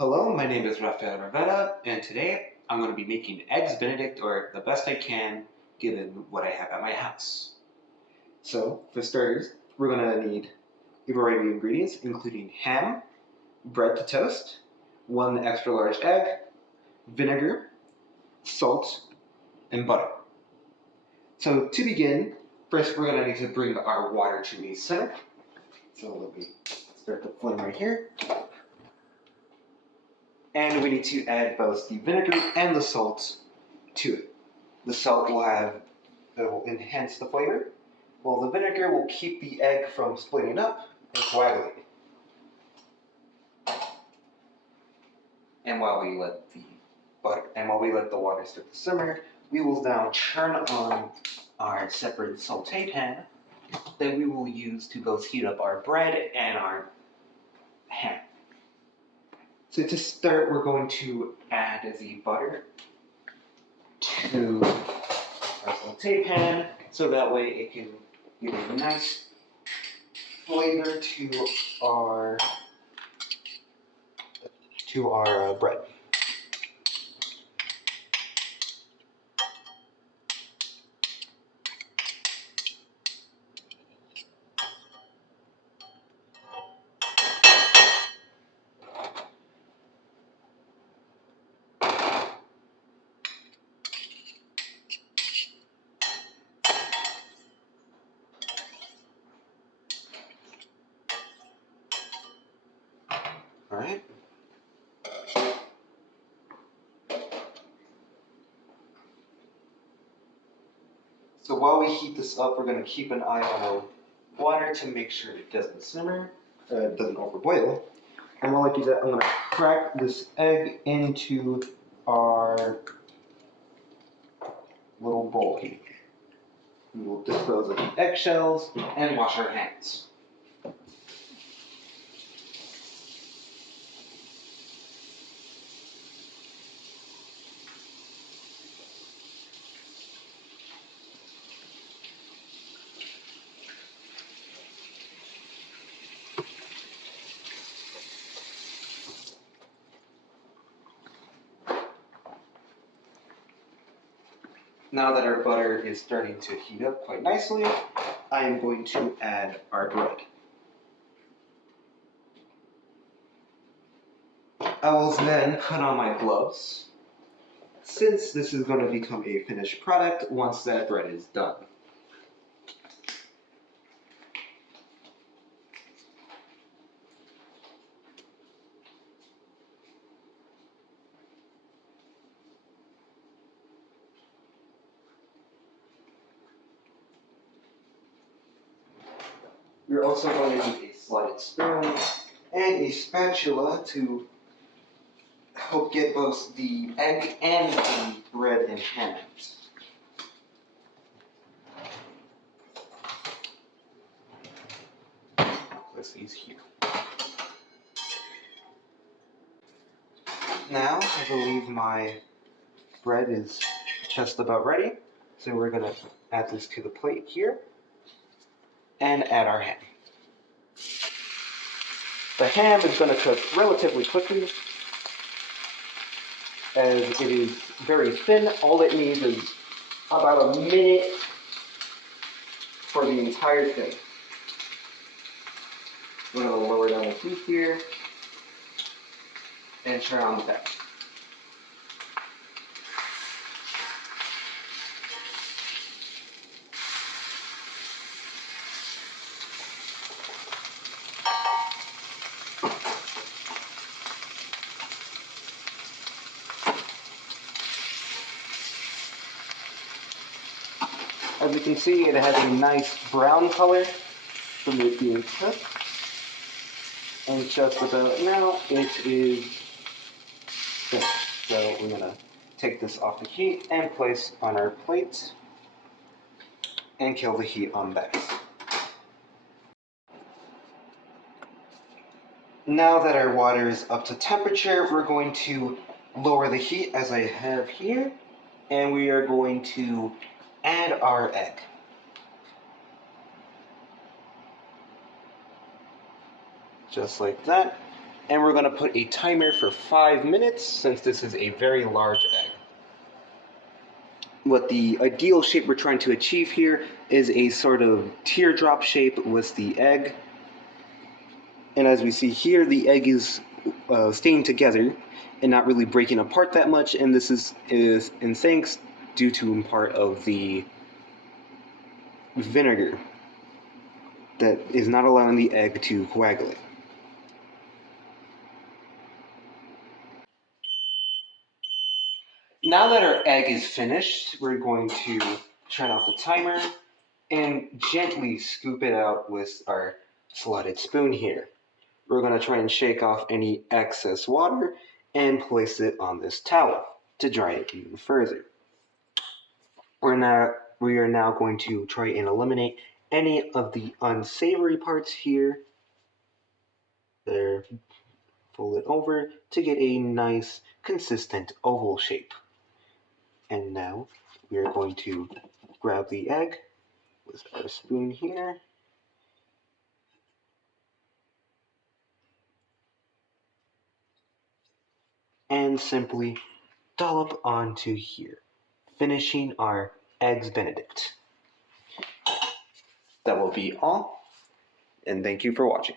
Hello, my name is Rafael Rivera, and today I'm going to be making eggs Benedict, or the best I can given what I have at my house. So, for starters, we're going to need a variety of ingredients, including ham, bread to toast, one extra large egg, vinegar, salt, and butter. So, to begin, first we're going to need to bring our water to a simmer. So, let me start the flame right here. And we need to add both the vinegar and the salt to it. The salt will enhance the flavor, while the vinegar will keep the egg from splitting up and coagulating. And while we let the water start to simmer, we will now turn on our separate sauté pan that we will use to both heat up our bread and our ham. So to start, we're going to add the butter to our sauté pan, so that way it can give a nice flavor to our bread. All right. So while we heat this up, we're going to keep an eye on our water to make sure it doesn't simmer, doesn't overboil. And while I do that, I'm going to crack this egg into our little bowl here. We will dispose of the eggshells and wash our hands. Now that our butter is starting to heat up quite nicely, I am going to add our bread. I will then put on my gloves, since this is going to become a finished product once that bread is done. You're also going to need a slotted spoon and a spatula to help get both the egg and the bread and ham out. Place these here. Now, I believe my bread is just about ready, so we're going to add this to the plate here and add our ham. The ham is going to cook relatively quickly, as it is very thin. All it needs is about a minute for the entire thing. I'm going to lower down the heat here and turn on the back. As you can see, it has a nice brown color from it being cooked. And just about now, it is finished. So we're going to take this off the heat and place on our plate and kill the heat on that. Now that our water is up to temperature, we're going to lower the heat as I have here, and we are going to add our egg. Just like that. And we're going to put a timer for 5 minutes since this is a very large egg. What the ideal shape we're trying to achieve here is a sort of teardrop shape with the egg. And as we see here, the egg is staying together and not really breaking apart that much, and this is in thanks due to in part of the vinegar that is not allowing the egg to coagulate. Now that our egg is finished, we're going to turn off the timer and gently scoop it out with our slotted spoon here. We're going to try and shake off any excess water and place it on this towel to dry it even further. We are now going to try and eliminate any of the unsavory parts here. There, fold it over to get a nice, consistent oval shape. And now we are going to grab the egg with our spoon here. And simply dollop onto here, finishing our Eggs Benedict. That will be all, and thank you for watching.